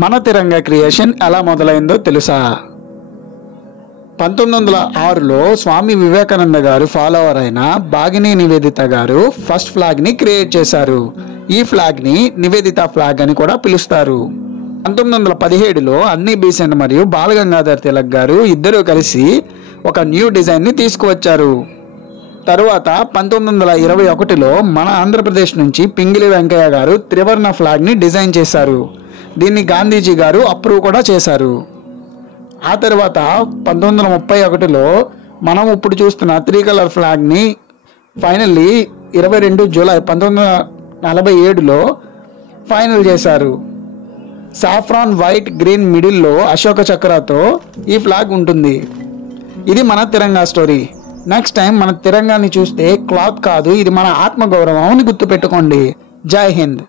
మన తిరంగా క్రియేషన్ ఎలా మొదలైందో తెలుసా? 1906లో స్వామి వివేకానంద గారు ఫాలోవర్ అయిన బాగిని నివేదిత గారు ఫస్ట్ ఫ్లాగ్ని క్రియేట్ చేశారు. ఈ ఫ్లాగ్ని నివేదిత ఫ్లాగ్ అని కూడా పిలుస్తారు. 1917లో అన్నీ బీసెంట్ మరియు బాలగంగాధర్ తిలక్ గారు ఇద్దరూ కలిసి ఒక న్యూ డిజైన్ని తీసుకువచ్చారు. తరువాత 1921లో మన ఆంధ్రప్రదేశ్ నుంచి పింగిలి వెంకయ్య గారు త్రివర్ణ ఫ్లాగ్ని డిజైన్ చేశారు. దీన్ని గాంధీజీ గారు అప్రూవ్ కూడా చేశారు. ఆ తర్వాత 1931లో మనం ఇప్పుడు చూస్తున్న 3 కలర్ ఫ్లాగ్ని ఫైనల్లీ 22 జూలై 1947లో ఫైనల్ చేశారు. సాఫ్రాన్ వైట్ గ్రీన్ మిడిల్లో అశోక చక్రతో ఈ ఫ్లాగ్ ఉంటుంది. ఇది మన తిరంగా స్టోరీ. నెక్స్ట్ టైం మన తిరంగాని చూస్తే క్లాత్ కాదు, ఇది మన ఆత్మగౌరవం అని గుర్తుపెట్టుకోండి. జై హింద్.